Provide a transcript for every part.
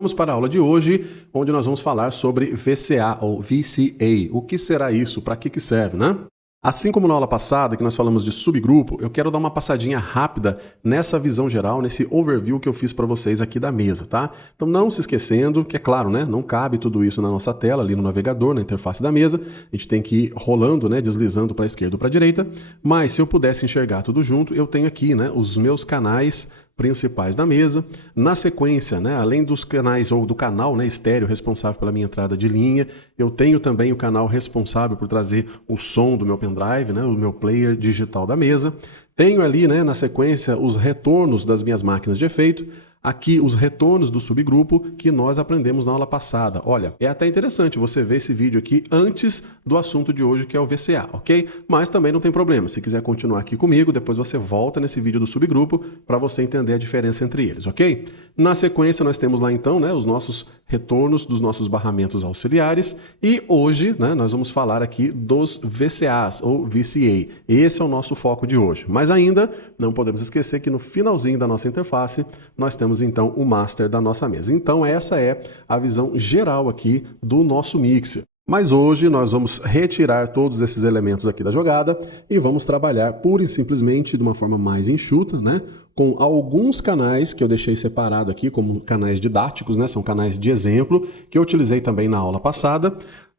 Vamos para a aula de hoje, onde nós vamos falar sobre VCA ou VCA. O que será isso? Para que serve, né? Assim como na aula passada, que nós falamos de subgrupo, eu quero dar uma passadinha rápida nessa visão geral, nesse overview que eu fiz para vocês aqui da mesa, tá? Então não se esquecendo que, é claro, né, não cabe tudo isso na nossa tela, ali no navegador, na interface da mesa. A gente tem que ir rolando, né, deslizando para a esquerda ou para a direita. Mas se eu pudesse enxergar tudo junto, eu tenho aqui, né, os meus canais principais da mesa. Na sequência, né, além dos canais ou do canal, né, estéreo responsável pela minha entrada de linha, eu tenho também o canal responsável por trazer o som do meu pendrive, né, o meu player digital da mesa. Tenho ali, né, na sequência, os retornos das minhas máquinas de efeito. Aqui os retornos do subgrupo que nós aprendemos na aula passada. Olha, é até interessante você ver esse vídeo aqui antes do assunto de hoje, que é o VCA, ok? Mas também não tem problema. Se quiser continuar aqui comigo, depois você volta nesse vídeo do subgrupo para você entender a diferença entre eles, ok? Na sequência, nós temos lá então, né, os nossos retornos dos nossos barramentos auxiliares e hoje, né, nós vamos falar aqui dos VCAs ou VCA. Esse é o nosso foco de hoje. Mas ainda não podemos esquecer que no finalzinho da nossa interface nós temos então o master da nossa mesa. Então essa é a visão geral aqui do nosso mixer. Mas hoje nós vamos retirar todos esses elementos aqui da jogada e vamos trabalhar pura e simplesmente de uma forma mais enxuta, né? Com alguns canais que eu deixei separado aqui como canais didáticos, né? São canais de exemplo que eu utilizei também na aula passada.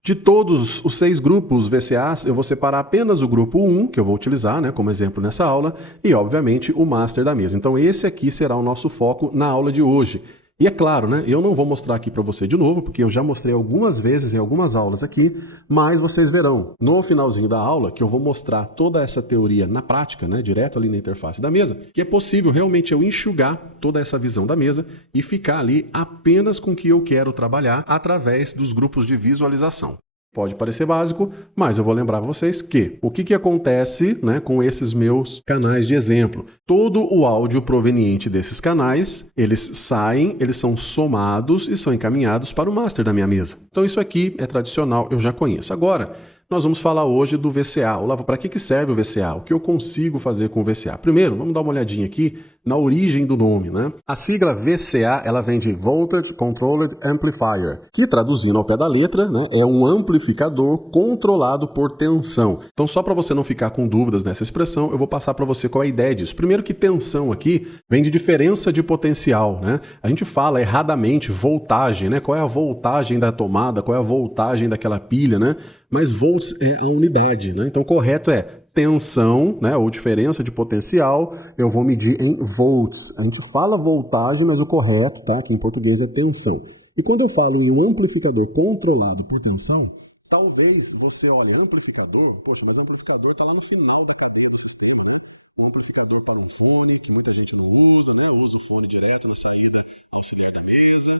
De todos os 6 grupos VCAs, eu vou separar apenas o grupo 1, que eu vou utilizar, né, como exemplo nessa aula, e obviamente o master da mesa. Então esse aqui será o nosso foco na aula de hoje. E é claro, né, eu não vou mostrar aqui para você de novo, porque eu já mostrei algumas vezes em algumas aulas aqui, mas vocês verão no finalzinho da aula que eu vou mostrar toda essa teoria na prática, né, direto ali na interface da mesa, que é possível realmente eu enxugar toda essa visão da mesa e ficar ali apenas com o que eu quero trabalhar através dos grupos de visualização. Pode parecer básico, mas eu vou lembrar vocês que o que acontece, né, com esses meus canais de exemplo? Todo o áudio proveniente desses canais, eles saem, eles são somados e são encaminhados para o master da minha mesa. Então isso aqui é tradicional, eu já conheço. Agora, nós vamos falar hoje do VCA. Olavo, para que serve o VCA? O que eu consigo fazer com o VCA? Primeiro, vamos dar uma olhadinha aqui na origem do nome, né? A sigla VCA, ela vem de Voltage Controlled Amplifier, que traduzindo ao pé da letra, né, é um amplificador controlado por tensão. Então, só para você não ficar com dúvidas nessa expressão, eu vou passar para você qual é a ideia disso. Primeiro que tensão aqui vem de diferença de potencial, né? A gente fala erradamente voltagem, né? Qual é a voltagem da tomada, qual é a voltagem daquela pilha, né? Mas volts é a unidade, né? Então, o correto é tensão, né, ou diferença de potencial, eu vou medir em volts. A gente fala voltagem, mas o correto, tá, aqui em português é tensão. E quando eu falo em um amplificador controlado por tensão, talvez você olhe amplificador, poxa, mas amplificador está lá no final da cadeia do sistema, né? Um amplificador para um fone, que muita gente não usa, né? Usa o fone direto na saída auxiliar da mesa,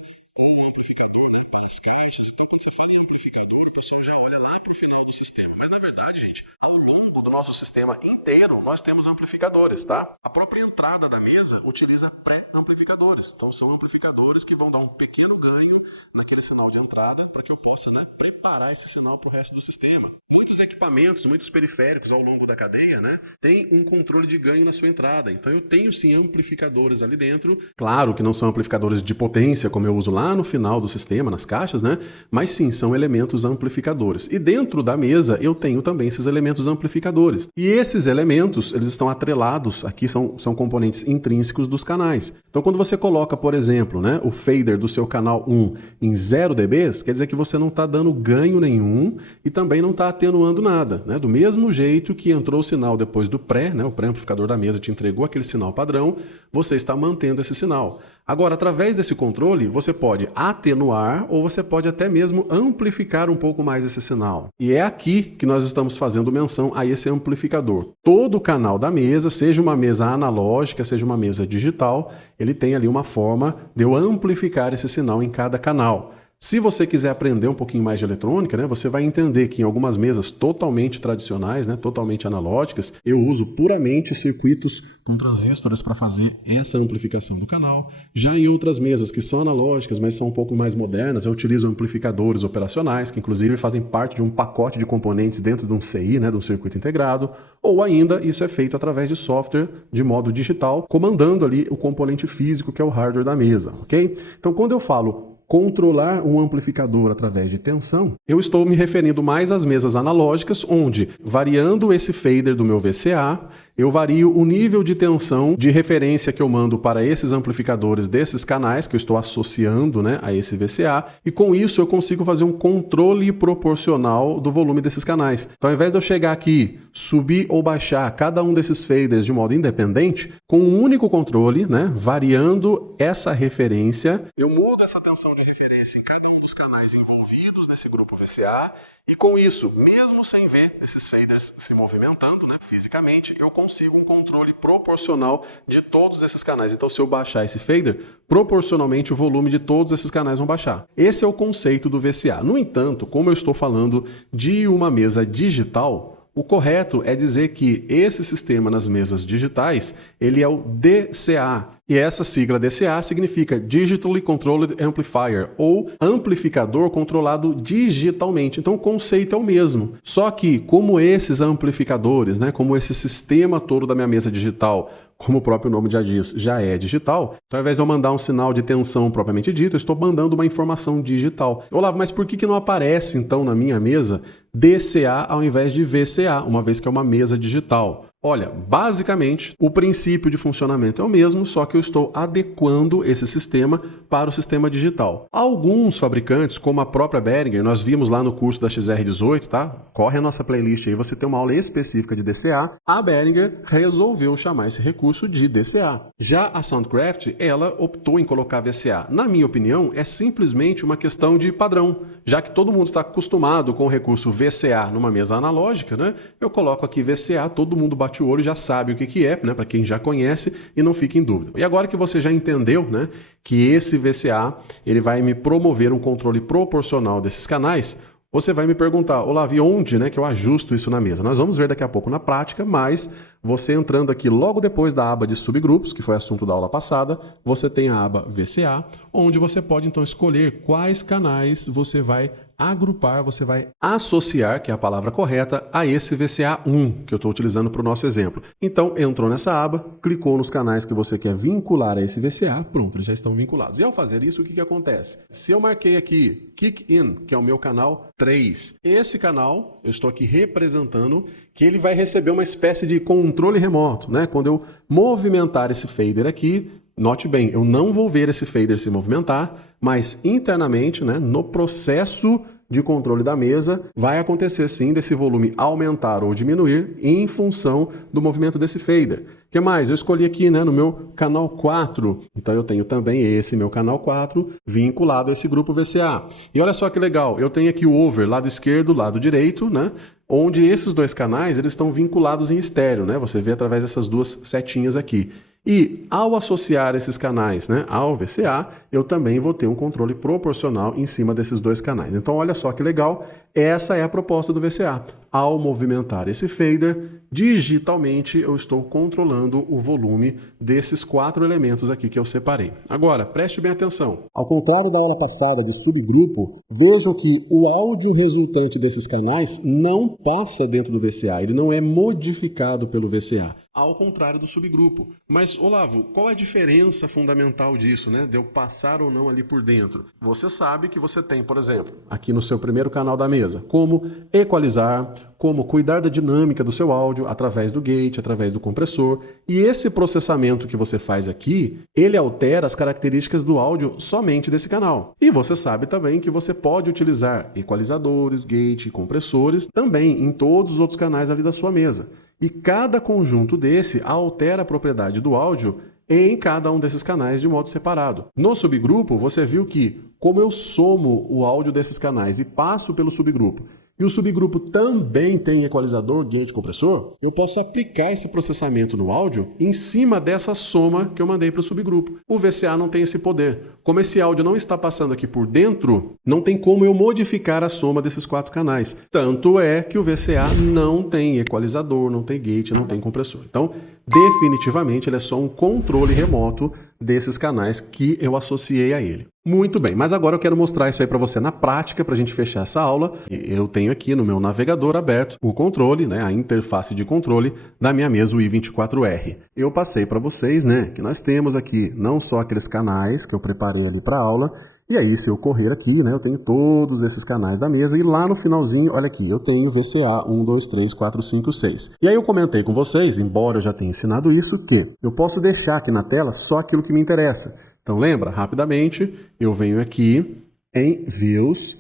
ou um amplificador, né, para as caixas. Então, quando você fala em amplificador, o pessoal já olha lá para o final do sistema. Mas, na verdade, gente, ao longo do nosso sistema inteiro, nós temos amplificadores, tá? A própria entrada da mesa utiliza pré-amplificadores. Então, são amplificadores que vão dar um pequeno ganho naquele sinal de entrada para que eu possa, né, preparar esse sinal para o resto do sistema. Muitos equipamentos, muitos periféricos ao longo da cadeia, né, tem um controle de ganho na sua entrada. Então, eu tenho, sim, amplificadores ali dentro. Claro que não são amplificadores de potência, como eu uso lá no final do sistema, nas caixas, né? Mas sim, são elementos amplificadores. E dentro da mesa eu tenho também esses elementos amplificadores. E esses elementos, eles estão atrelados, aqui são componentes intrínsecos dos canais. Então quando você coloca, por exemplo, né, o fader do seu canal 1 em 0 dB, quer dizer que você não está dando ganho nenhum e também não está atenuando nada, né? Do mesmo jeito que entrou o sinal depois do pré, né, o pré-amplificador da mesa te entregou aquele sinal padrão, você está mantendo esse sinal. Agora, através desse controle, você pode atenuar ou você pode até mesmo amplificar um pouco mais esse sinal. E é aqui que nós estamos fazendo menção a esse amplificador. Todo o canal da mesa, seja uma mesa analógica, seja uma mesa digital, ele tem ali uma forma de eu amplificar esse sinal em cada canal. Se você quiser aprender um pouquinho mais de eletrônica, né, você vai entender que em algumas mesas totalmente tradicionais, né, totalmente analógicas, eu uso puramente circuitos com transistores para fazer essa amplificação do canal. Já em outras mesas que são analógicas, mas são um pouco mais modernas, eu utilizo amplificadores operacionais, que inclusive fazem parte de um pacote de componentes dentro de um CI, né, de um circuito integrado, ou ainda isso é feito através de software de modo digital, comandando ali o componente físico que é o hardware da mesa, ok? Então quando eu falo controlar um amplificador através de tensão, eu estou me referindo mais às mesas analógicas, onde, variando esse fader do meu VCA, eu vario o nível de tensão de referência que eu mando para esses amplificadores desses canais, que eu estou associando, né, a esse VCA, e com isso eu consigo fazer um controle proporcional do volume desses canais. Então, ao invés de eu chegar aqui, subir ou baixar cada um desses faders de modo independente, com um único controle, né, variando essa referência, eu mudo essa tensão de referência em cada um dos canais envolvidos nesse grupo VCA, e com isso, mesmo sem ver esses faders se movimentando, né, fisicamente, eu consigo um controle proporcional de todos esses canais. Então, se eu baixar esse fader, proporcionalmente o volume de todos esses canais vão baixar. Esse é o conceito do VCA. No entanto, como eu estou falando de uma mesa digital, o correto é dizer que esse sistema nas mesas digitais, ele é o DCA. E essa sigla DCA significa Digitally Controlled Amplifier, ou amplificador controlado digitalmente. Então o conceito é o mesmo. Só que como esses amplificadores, né, como esse sistema todo da minha mesa digital, como o próprio nome já diz, já é digital, então ao invés de eu mandar um sinal de tensão propriamente dito, eu estou mandando uma informação digital. Olavo, mas por que não aparece então na minha mesa DCA ao invés de VCA, uma vez que é uma mesa digital? Olha, basicamente, o princípio de funcionamento é o mesmo, só que eu estou adequando esse sistema para o sistema digital. Alguns fabricantes, como a própria Behringer, nós vimos lá no curso da XR18, tá? Corre a nossa playlist aí, você tem uma aula específica de DCA. A Behringer resolveu chamar esse recurso de DCA. Já a Soundcraft, ela optou em colocar VCA. Na minha opinião, é simplesmente uma questão de padrão. Já que todo mundo está acostumado com o recurso VCA numa mesa analógica, né? Eu coloco aqui VCA, todo mundo bate o olho, já sabe o que é, né, para quem já conhece e não fica em dúvida. E agora que você já entendeu, né, que esse VCA ele vai me promover um controle proporcional desses canais, você vai me perguntar, Olavo, e onde, né, que eu ajusto isso na mesa? Nós vamos ver daqui a pouco na prática, mas você entrando aqui logo depois da aba de subgrupos, que foi assunto da aula passada, você tem a aba VCA, onde você pode então escolher quais canais você vai agrupar, você vai associar, que é a palavra correta, a esse VCA1 que eu estou utilizando para o nosso exemplo. Então, entrou nessa aba, clicou nos canais que você quer vincular a esse VCA, pronto, eles já estão vinculados. E ao fazer isso, o que acontece? Se eu marquei aqui Kick In, que é o meu canal 3, esse canal, eu estou aqui representando que ele vai receber uma espécie de controle remoto, né? Quando eu movimentar esse fader aqui, note bem, eu não vou ver esse fader se movimentar, mas internamente, né, no processo de controle da mesa, vai acontecer sim desse volume aumentar ou diminuir em função do movimento desse fader. O que mais? Eu escolhi aqui, né, no meu canal 4, então eu tenho também esse meu canal 4 vinculado a esse grupo VCA. E olha só que legal, eu tenho aqui o over, lado esquerdo, lado direito, né, onde esses dois canais eles estão vinculados em estéreo, né, você vê através dessas duas setinhas aqui. E ao associar esses canais, né, ao VCA, eu também vou ter um controle proporcional em cima desses dois canais. Então olha só que legal, essa é a proposta do VCA. Ao movimentar esse fader, digitalmente eu estou controlando o volume desses 4 elementos aqui que eu separei. Agora, preste bem atenção. Ao contrário da aula passada de subgrupo, vejam que o áudio resultante desses canais não passa dentro do VCA, ele não é modificado pelo VCA. Ao contrário do subgrupo. Mas, Olavo, qual é a diferença fundamental disso, né? De eu passar ou não ali por dentro? Você sabe que você tem, por exemplo, aqui no seu primeiro canal da mesa, como equalizar, como cuidar da dinâmica do seu áudio através do gate, através do compressor. E esse processamento que você faz aqui, ele altera as características do áudio somente desse canal. E você sabe também que você pode utilizar equalizadores, gate e compressores também em todos os outros canais ali da sua mesa. E cada conjunto desse altera a propriedade do áudio em cada um desses canais de modo separado. No subgrupo, você viu que, como eu somo o áudio desses canais e passo pelo subgrupo, e o subgrupo também tem equalizador, gate e compressor, eu posso aplicar esse processamento no áudio em cima dessa soma que eu mandei para o subgrupo. O VCA não tem esse poder. Como esse áudio não está passando aqui por dentro, não tem como eu modificar a soma desses 4 canais. Tanto é que o VCA não tem equalizador, não tem gate, não tem compressor. Então, definitivamente, ele é só um controle remoto desses canais que eu associei a ele. Muito bem, mas agora eu quero mostrar isso aí para você na prática, para a gente fechar essa aula. Eu tenho aqui no meu navegador aberto o controle, né, a interface de controle da minha mesa, o i24R. Eu passei para vocês, né, que nós temos aqui não só aqueles canais que eu preparei ali para a aula, E aí, se eu correr aqui, né, eu tenho todos esses canais da mesa e lá no finalzinho, olha aqui, eu tenho VCA 1, 2, 3, 4, 5, 6. E aí eu comentei com vocês, embora eu já tenha ensinado isso, que eu posso deixar aqui na tela só aquilo que me interessa. Então lembra, rapidamente, eu venho aqui em Views,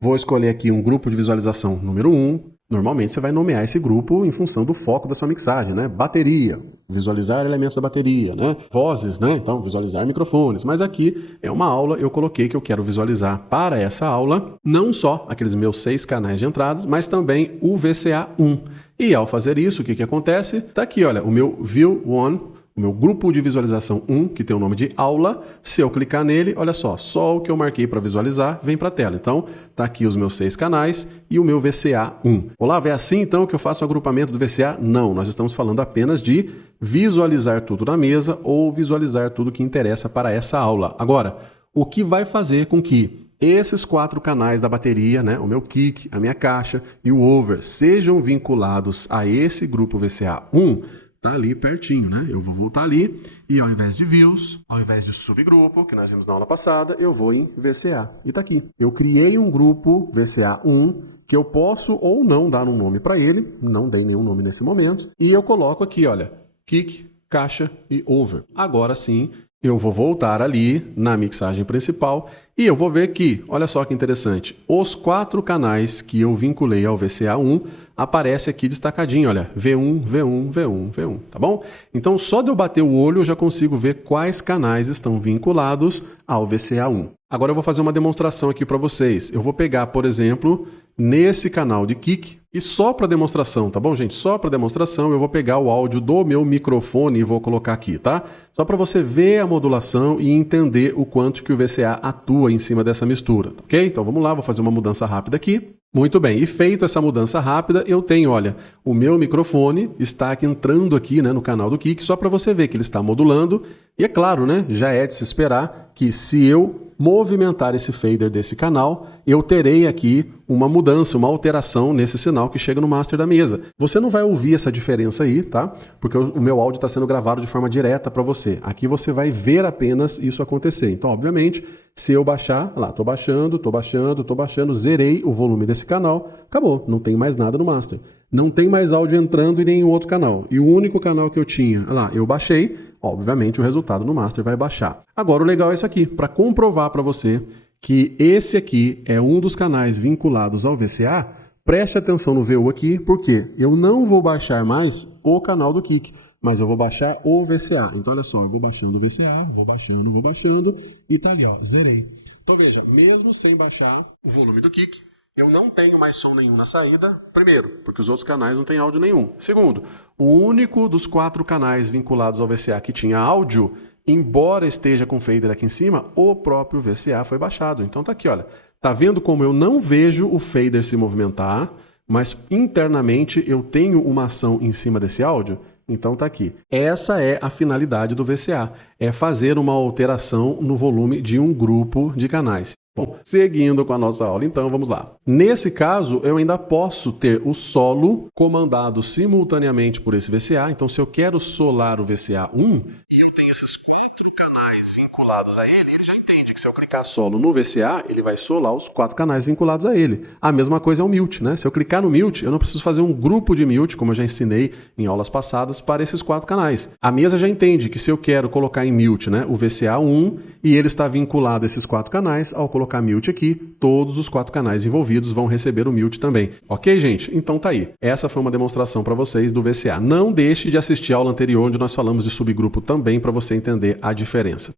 vou escolher aqui um grupo de visualização número 1. Normalmente você vai nomear esse grupo em função do foco da sua mixagem, né? Bateria, visualizar elementos da bateria, né? Vozes, né? Então, visualizar microfones. Mas aqui é uma aula, eu coloquei que eu quero visualizar para essa aula não só aqueles meus 6 canais de entradas, mas também o VCA 1. E ao fazer isso, o que acontece? Tá aqui, olha, o meu View 1, o meu grupo de visualização 1, que tem o nome de aula. Se eu clicar nele, olha só o que eu marquei para visualizar vem para a tela. Então, tá aqui os meus 6 canais e o meu VCA 1. Olá, é assim então que eu faço o agrupamento do VCA? Não, nós estamos falando apenas de visualizar tudo na mesa ou visualizar tudo que interessa para essa aula. Agora, o que vai fazer com que esses 4 canais da bateria, né, o meu kick, a minha caixa e o over, sejam vinculados a esse grupo VCA 1, tá ali pertinho, né? Eu vou voltar ali e ao invés de views, ao invés de subgrupo, que nós vimos na aula passada, eu vou em VCA. E tá aqui. Eu criei um grupo VCA 1 que eu posso ou não dar um nome para ele, não dei nenhum nome nesse momento, e eu coloco aqui, olha, kick, caixa e over. Agora sim, eu vou voltar ali na mixagem principal e eu vou ver que, olha só que interessante, os 4 canais que eu vinculei ao VCA 1 aparece aqui destacadinho, olha, V1, V1, V1, V1, tá bom? Então só de eu bater o olho eu já consigo ver quais canais estão vinculados ao VCA 1. Agora eu vou fazer uma demonstração aqui para vocês. Eu vou pegar, por exemplo, nesse canal de kick e só para demonstração, tá bom, gente? Só para demonstração eu vou pegar o áudio do meu microfone e vou colocar aqui, tá? Só para você ver a modulação e entender o quanto que o VCA atua em cima dessa mistura, ok? Então vamos lá, vou fazer uma mudança rápida aqui. Muito bem, e feito essa mudança rápida, eu tenho, olha, o meu microfone está aqui entrando aqui, né, no canal do kick, só para você ver que ele está modulando. E é claro, né, já é de se esperar que se eu movimentar esse fader desse canal, eu terei aqui uma mudança, uma alteração nesse sinal que chega no master da mesa. Você não vai ouvir essa diferença aí, tá? Porque o meu áudio está sendo gravado de forma direta para você. Aqui você vai ver apenas isso acontecer. Então, obviamente, se eu baixar, lá, tô baixando, zerei o volume desse canal, acabou, não tem mais nada no master. Não tem mais áudio entrando em nenhum outro canal. E o único canal que eu tinha, lá, eu baixei, obviamente o resultado no master vai baixar. Agora o legal é isso aqui, para comprovar para você que esse aqui é um dos canais vinculados ao VCA, preste atenção no VU aqui, porque eu não vou baixar mais o canal do kick, mas eu vou baixar o VCA. Então olha só, eu vou baixando o VCA, vou baixando, e tá ali, ó, zerei. Então veja, mesmo sem baixar o volume do kick, eu não tenho mais som nenhum na saída. Primeiro, porque os outros canais não têm áudio nenhum. Segundo, o único dos 4 canais vinculados ao VCA que tinha áudio, embora esteja com fader aqui em cima, o próprio VCA foi baixado. Então tá aqui, olha. Tá vendo como eu não vejo o fader se movimentar, mas internamente eu tenho uma ação em cima desse áudio? Então tá aqui. Essa é a finalidade do VCA, é fazer uma alteração no volume de um grupo de canais. Bom, seguindo com a nossa aula, então vamos lá. Nesse caso, eu ainda posso ter o solo comandado simultaneamente por esse VCA. Então, se eu quero solar o VCA 1 e eu tenho esses 4 canais vinculados a ele já entende que se eu clicar solo no VCA, ele vai solar os 4 canais vinculados a ele. A mesma coisa é o mute, né? Se eu clicar no mute, eu não preciso fazer um grupo de mute, como eu já ensinei em aulas passadas, para esses 4 canais. A mesa já entende que se eu quero colocar em mute, né, o VCA 1 e ele está vinculado a esses 4 canais, ao colocar mute aqui, todos os 4 canais envolvidos vão receber o mute também. Ok, gente? Então tá aí. Essa foi uma demonstração para vocês do VCA. Não deixe de assistir a aula anterior, onde nós falamos de subgrupo também, para você entender a diferença.